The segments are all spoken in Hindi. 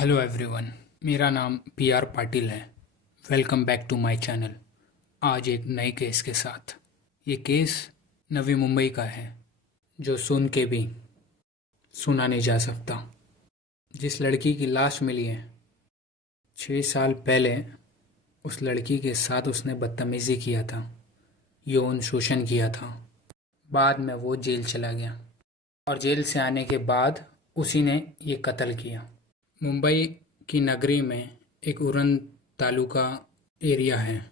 हेलो एवरीवन, मेरा नाम PR पाटिल है। Welcome back to my channel. आज एक नए केस के साथ। ये केस नवी मुंबई का है, जो सुन के भी सुना नहीं जा सकता। जिस लड़की की लाश मिली है, 6 साल पहले उस लड़की के साथ उसने बदतमीज़ी किया था, यौन शोषण किया था। बाद में वो जेल चला गया और जेल से आने के बाद उसी ने ये कत्ल किया। मुंबई की नगरी में एक उरण तालुका एरिया है।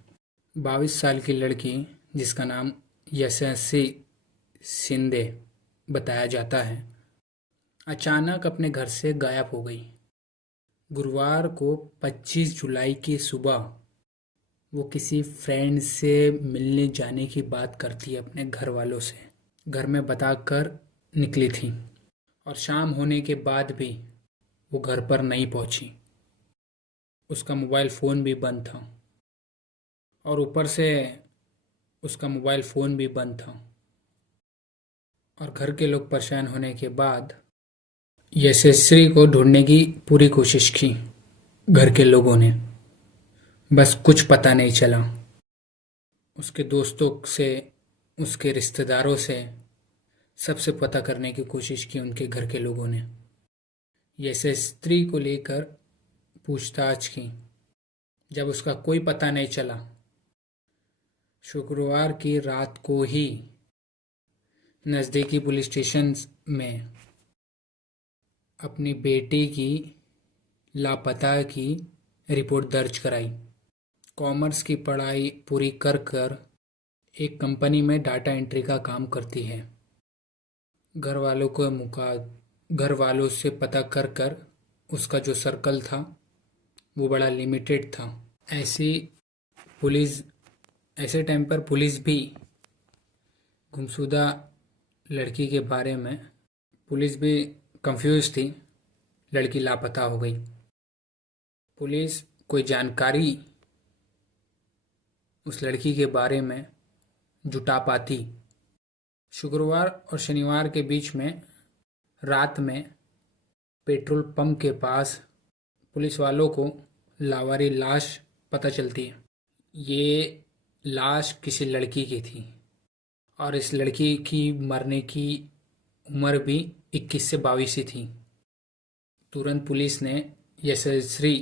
22 साल की लड़की, जिसका नाम यशस्वी शिंदे बताया जाता है, अचानक अपने घर से गायब हो गई। गुरुवार को 25 जुलाई की सुबह वो किसी फ्रेंड से मिलने जाने की बात करती है अपने घर वालों से। घर में बताकर निकली थी और शाम होने के बाद भी वो घर पर नहीं पहुंची। उसका मोबाइल फ़ोन भी बंद था और ऊपर से उसका मोबाइल फ़ोन भी बंद था। और घर के लोग परेशान होने के बाद यशस्वी को ढूंढने की पूरी कोशिश की घर के लोगों ने, बस कुछ पता नहीं चला। उसके दोस्तों से, उसके रिश्तेदारों से, सबसे पता करने की कोशिश की उनके घर के लोगों ने। यशस्वी को लेकर पूछताछ की। जब उसका कोई पता नहीं चला, शुक्रवार की रात को ही नज़दीकी पुलिस स्टेशन में अपनी बेटी की लापता की रिपोर्ट दर्ज कराई। कॉमर्स की पढ़ाई पूरी कर कर एक कंपनी में डाटा एंट्री का काम करती है। घर वालों से पता कर कर उसका जो सर्कल था वो बड़ा लिमिटेड था। पुलिस ऐसे टाइम पर पुलिस भी गुमशुदा लड़की के बारे में पुलिस भी कंफ्यूज थी। लड़की लापता हो गई। पुलिस कोई जानकारी उस लड़की के बारे में जुटा पाती। शुक्रवार और शनिवार के बीच में रात में पेट्रोल पंप के पास पुलिस वालों को लावारी लाश पता चलती है। ये लाश किसी लड़की की थी और इस लड़की की मरने की उम्र भी 21 से 22 ही थी। तुरंत पुलिस ने यशस्वी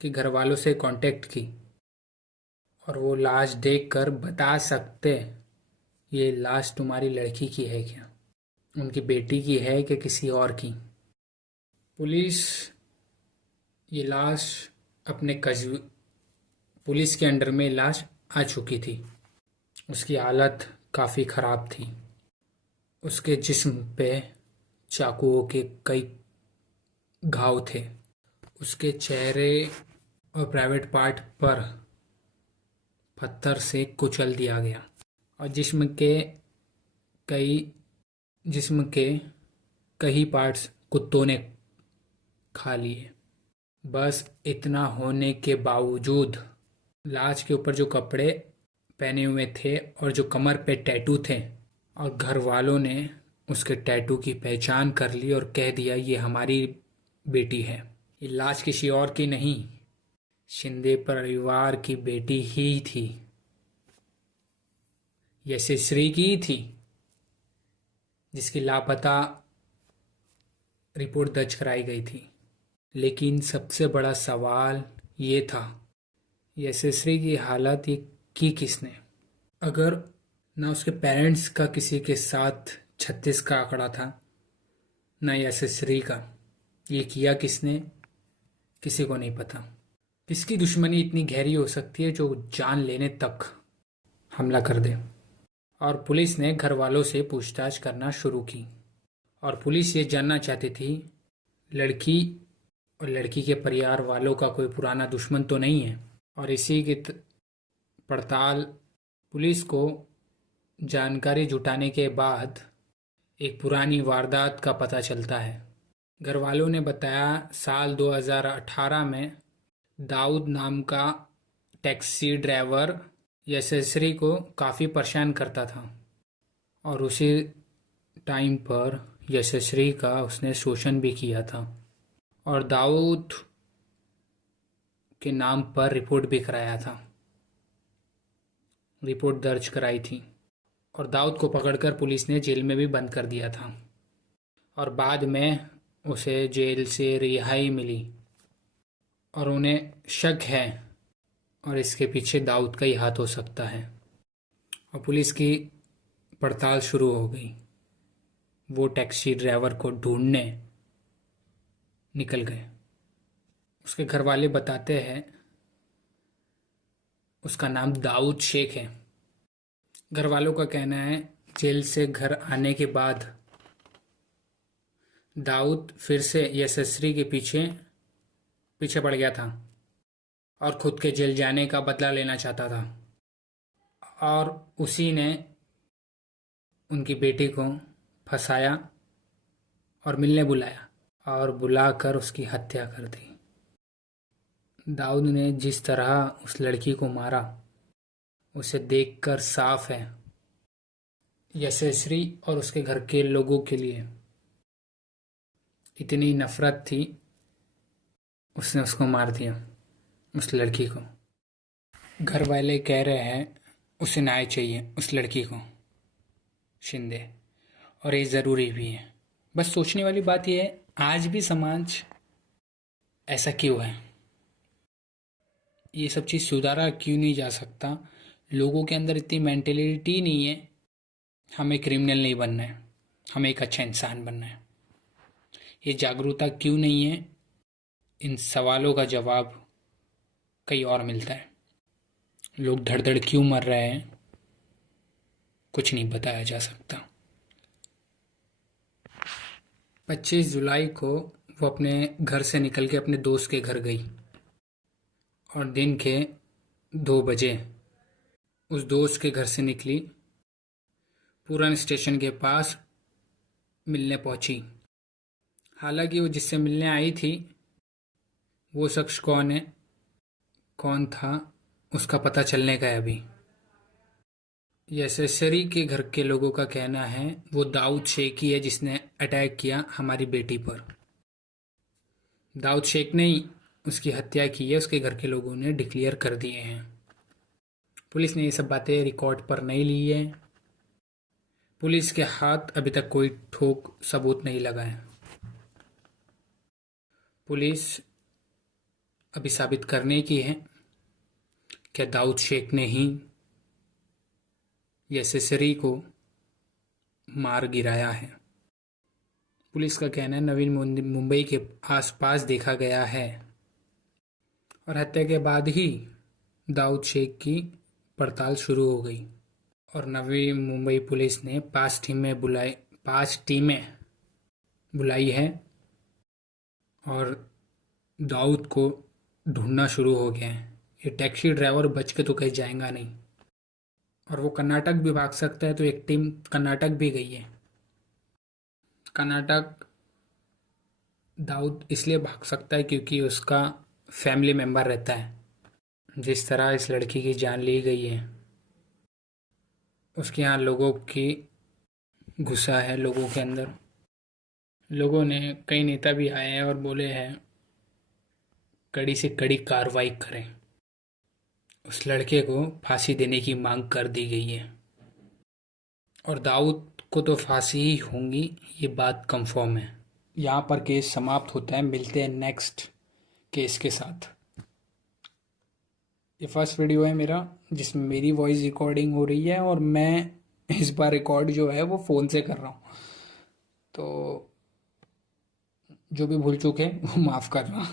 के घर वालों से कांटेक्ट की और वो लाश देखकर बता सकते ये लाश तुम्हारी लड़की की है क्या, उनकी बेटी की है कि किसी और की। पुलिस ये लाश अपने कस्बे पुलिस के अंडर में लाश आ चुकी थी। उसकी हालत काफ़ी ख़राब थी। उसके जिस्म पे चाकुओं के कई घाव थे। उसके चेहरे और प्राइवेट पार्ट पर पत्थर से कुचल दिया गया और कई जिस्म के कई पार्ट्स कुत्तों ने खा लिए। बस इतना होने के बावजूद लाश के ऊपर जो कपड़े पहने हुए थे और जो कमर पे टैटू थे, और घर वालों ने उसके टैटू की पहचान कर ली और कह दिया ये हमारी बेटी है। ये लाश किसी और की नहीं, शिंदे परिवार की बेटी ही थी, यशस्वी की थी, जिसकी लापता रिपोर्ट दर्ज कराई गई थी। लेकिन सबसे बड़ा सवाल ये था, यशस्वी की हालत ये की किसने? अगर ना उसके पेरेंट्स का किसी के साथ 36 का आंकड़ा था, ना यशस्वी का, ये किया किसने? किसी को नहीं पता। किसकी दुश्मनी इतनी गहरी हो सकती है जो जान लेने तक हमला कर दे? और पुलिस ने घर वालों से पूछताछ करना शुरू की और पुलिस ये जानना चाहती थी लड़की और लड़की के परिवार वालों का कोई पुराना दुश्मन तो नहीं है। और इसी की पड़ताल पुलिस को जानकारी जुटाने के बाद एक पुरानी वारदात का पता चलता है। घर वालों ने बताया साल 2018 में दाऊद नाम का टैक्सी ड्राइवर यशस्वी को काफ़ी परेशान करता था और उसी टाइम पर यशस्वी का उसने शोषण भी किया था और दाऊद के नाम पर रिपोर्ट भी कराया था, रिपोर्ट दर्ज कराई थी। और दाऊद को पकड़कर पुलिस ने जेल में भी बंद कर दिया था और बाद में उसे जेल से रिहाई मिली और उन्हें शक है और इसके पीछे दाऊद का ही हाथ हो सकता है और पुलिस की पड़ताल शुरू हो गई। वो टैक्सी ड्राइवर को ढूंढने निकल गए। उसके घर वाले बताते हैं उसका नाम दाऊद शेख है। घर वालों का कहना है जेल से घर आने के बाद दाऊद फिर से यशस्वी के पीछे पड़ गया था और खुद के जेल जाने का बदला लेना चाहता था और उसी ने उनकी बेटी को फंसाया और मिलने बुलाया और बुलाकर उसकी हत्या कर दी। दाऊद ने जिस तरह उस लड़की को मारा उसे देखकर साफ है यशस्वी और उसके घर के लोगों के लिए इतनी नफरत थी, उसने उसको मार दिया, उस लड़की को। घर वाले कह रहे हैं उसे न्याय चाहिए, उस लड़की को, शिंदे, और ये ज़रूरी भी है। बस सोचने वाली बात यह है आज भी समाज ऐसा क्यों है, ये सब चीज़ सुधारा क्यों नहीं जा सकता। लोगों के अंदर इतनी मेंटेलिटी नहीं है हमें क्रिमिनल नहीं बनना है, हमें एक अच्छा इंसान बनना है। ये जागरूकता क्यों नहीं है, इन सवालों का जवाब कहीं और मिलता है। लोग धड़ धड़ क्यों मर रहे हैं कुछ नहीं बताया जा सकता। 25 जुलाई को वो अपने घर से निकल के अपने दोस्त के घर गई और दिन के 2 बजे उस दोस्त के घर से निकली, पूरन स्टेशन के पास मिलने पहुंची। हालांकि वो जिससे मिलने आई थी वो शख्स कौन था उसका पता चलने का है अभी। यशस्वी के घर के लोगों का कहना है वो दाऊद शेख ही है जिसने अटैक किया हमारी बेटी पर। दाऊद शेख ने ही उसकी हत्या की है, उसके घर के लोगों ने डिक्लेयर कर दिए हैं। पुलिस ने ये सब बातें रिकॉर्ड पर नहीं ली है। पुलिस के हाथ अभी तक कोई ठोस सबूत नहीं लगा है। पुलिस अभी साबित करने की है कि दाऊद शेख ने ही यशस्वी को मार गिराया है। पुलिस का कहना है नवी मुंबई के आसपास देखा गया है और हत्या के बाद ही दाऊद शेख की पड़ताल शुरू हो गई और नवी मुंबई पुलिस ने 5 टीमें बुलाई है और दाऊद को ढूंढना शुरू हो गया है। ये टैक्सी ड्राइवर बच के तो कहीं जाएगा नहीं और वो कर्नाटक भी भाग सकता है, तो एक टीम कर्नाटक भी गई है। कर्नाटक दाऊद इसलिए भाग सकता है क्योंकि उसका फैमिली मेम्बर रहता है। जिस तरह इस लड़की की जान ली गई है उसके यहाँ लोगों की गुस्सा है, लोगों के अंदर। लोगों ने, कई नेता भी आए हैं और बोले हैं कड़ी से कड़ी कार्रवाई करें, उस लड़के को फांसी देने की मांग कर दी गई है और दाऊद को तो फांसी ही होंगी, ये बात कंफर्म है। यहाँ पर केस समाप्त होता है, मिलते हैं नेक्स्ट केस के साथ। ये फर्स्ट वीडियो है मेरा जिसमें मेरी वॉइस रिकॉर्डिंग हो रही है और मैं इस बार रिकॉर्ड जो है वो फ़ोन से कर रहा हूँ, तो जो भी भूल चूक है वो माफ़ करना।